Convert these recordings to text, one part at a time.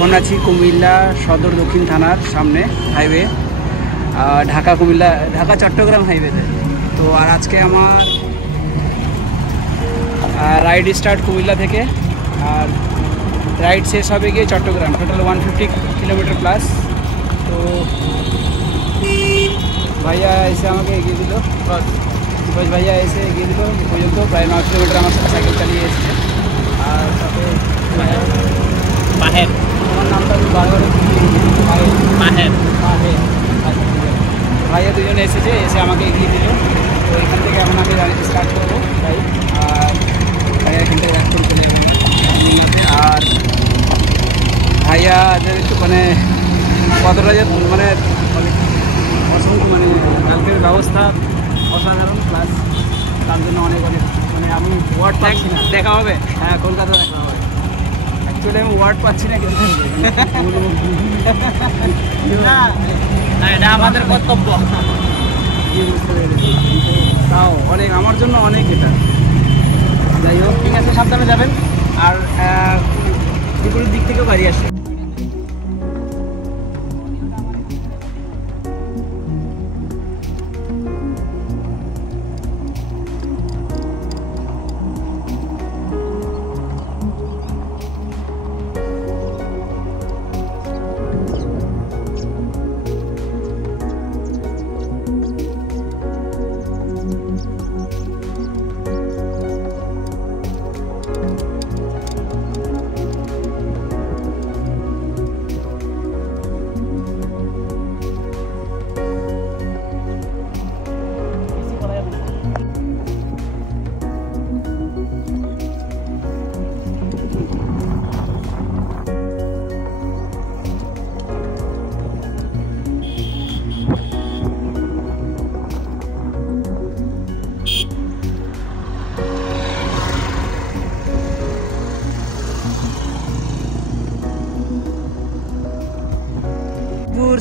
এখন আছি কুমিল্লা সদর দক্ষিণ থানার সামনে হাইওয়ে, ঢাকা কুমিল্লা ঢাকা চট্টগ্রাম হাইওয়েতে। তো আর আজকে আমার রাইড স্টার্ট কুমিল্লা থেকে, আর রাইড শেষ হবে গিয়ে চট্টগ্রাম, টোটাল 150 কিলোমিটার প্লাস। তো ভাইয়া এসে আমাকে এগিয়ে দিল, দীপজ ভাইয়া এসে এগিয়ে দিল পর্যন্ত, প্রায় 9 কিলোমিটার আমার সাথে সাইকেল চালিয়ে এসেছে। আর সাথে মাহের, আমার নামটা আমি বারবার মাহের ভাইয়া দুজনে এসেছে, এসে আমাকে এগিয়ে দিল। তো এখান থেকে এখন আমি রাইড স্টার্ট করবো রাইড, আর ভাইয়া এখান থেকে রাইড করে চলে যাবো। আর ভাইয়াদের একটু মানে কতটা যে মানে অসংখ্য মানে কালকের ব্যবস্থা অসাধারণ, প্লাস তার জন্য অনেক অনেক মানে আমি ওয়ার্ড পাচ্ছি না। দেখা হবে, হ্যাঁ কলকাতা দেখা হবে। অ্যাকচুয়ালি আমি ওয়ার্ড পাচ্ছি না, কিন্তু এটা আমাদের কর্তব্য। তাও অনেক আমার জন্য অনেক এটা। যাই হোক, ঠিক আছে, সাবধানে যাবেন। আর বিপরীত দিক থেকেও গাড়ি আসে।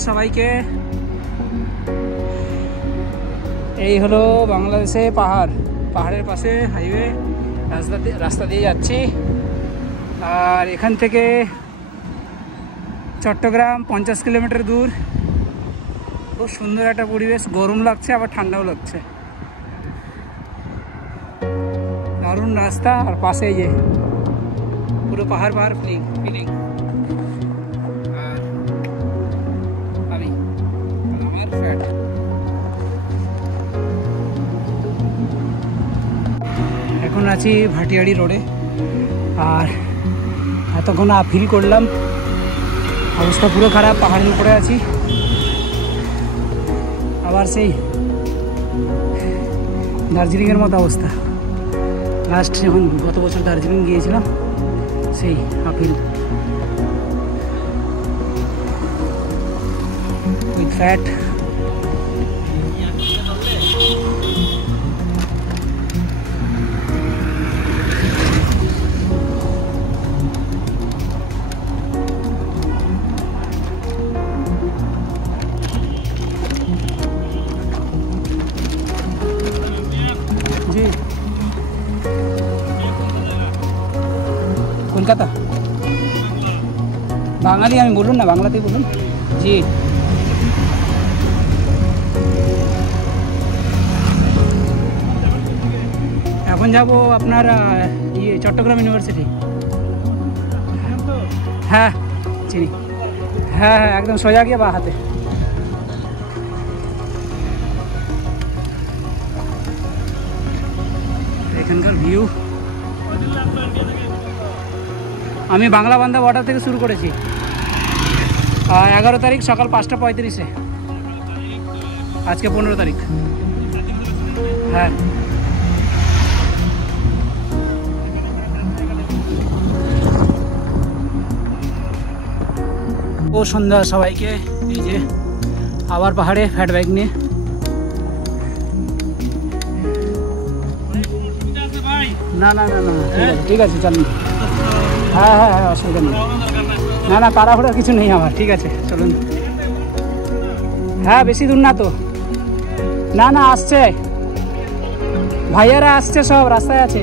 সবাইকে, এই হলো বাংলাদেশে পাহাড়ের পাশে হাইওয়ে, রাস্তা দিয়ে যাচ্ছি। আর এখান থেকে চট্টগ্রাম 50 কিলোমিটার দূর। খুব সুন্দর একটা পরিবেশ, গরম লাগছে আবার ঠান্ডাও লাগছে, দারুণ রাস্তা। আর পাশে এই যে পুরো পাহাড় ফিলিং। এখন আছি ভাটিয়াড়ি রোডে, আর এতক্ষণ ফিল করলাম, অবস্থা পুরো খারাপ, পাহাড়ের উপরে আছি। আবার সেই দার্জিলিংয়ের মতো অবস্থা, লাস্ট যখন গত বছর দার্জিলিং গিয়েছিলাম সেই আপিল উইথ ফ্যাট। কলকাতা বাঙালি, আমি বলুন না, বাংলাতেই বলুন। জি, এখন যাব আপনার চট্টগ্রাম ইউনিভার্সিটি। হ্যাঁ চিনি, হ্যাঁ একদম সোজা গিয়ে বা হাতে। এখানকার ভিউ, আমি বাংলা বান্ধা বর্ডার থেকে শুরু করেছি 11 তারিখ সকাল 5:35-এ, আজকে 15 তারিখ। হ্যাঁ ও সন্ধ্যা সবাইকে, এই যে আবার পাহাড়ে ফ্যাট বাইক নিয়ে। না না না না ঠিক আছে চলুন। হ্যাঁ হ্যাঁ হ্যাঁ অসুবিধা নেই, না না তাড়াহুড়ো কিছু নেই আমার, ঠিক আছে চলুন। হ্যাঁ বেশি দূর না তো, না না আসছে, ভাইয়ারা আসছে, সব রাস্তায় আছে,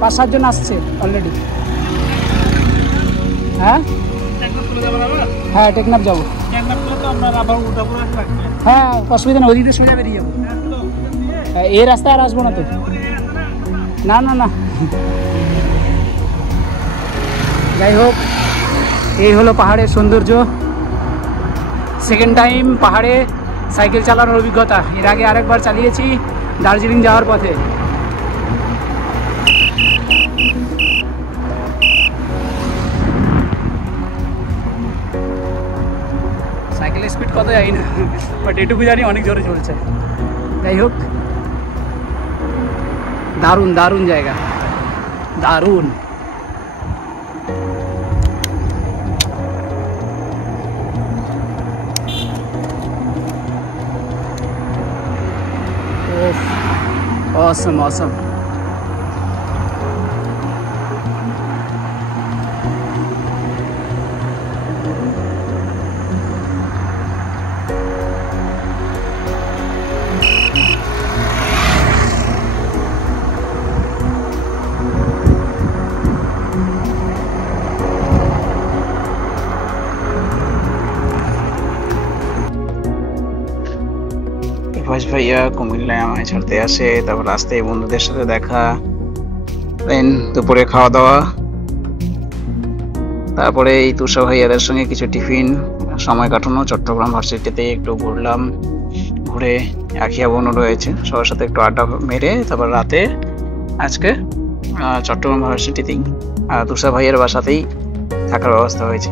5-7 জন আসছে অলরেডি। হ্যাঁ চলে যাবেন আবার? হ্যাঁ টেকনাফ যাবো। টেকনাফ গেলে তো আপনার আবার উল্টাপুর আসা লাগবে। হ্যাঁ অসুবিধা নেই, ওদিকে সোজা বেরিয়ে যাবো। এই রাস্তায় আর আসবো না তো। না না না, যাই হোক এই হলো পাহাড়ের সৌন্দর্য। সেকেন্ড টাইম পাহাড়ে সাইকেল চালানোর অভিজ্ঞতা। এর আগে আরেকবার চালিয়েছি দার্জিলিং যাওয়ার পথে। সাইকেলের স্পিড কত জানি না, বাট এটুকু জানি অনেক জোরে চলছে। যাই হোক দারুণ দারুণ জায়গা, দারুণ। Awesome, awesome. ভাইস ভাইয়া কুমিল্লায় আমায় ছাড়তে আসে, তারপর রাস্তায় বন্ধুদের সাথে দেখা, দেন দুপুরে খাওয়া দাওয়া, তারপরে এই তুষা ভাইয়াদের সঙ্গে কিছু টিফিন, সময় কাটানো। চট্টগ্রাম ভার্সিটিতে একটু ঘুরলাম, ঘুরে আখিয়া বোনও রয়েছে, সবার সাথে একটু আড্ডা মেরে তারপর রাতে আজকে চট্টগ্রাম ভার্সিটিতেই তুষা ভাইয়ের বাসাতেই থাকার ব্যবস্থা হয়েছে।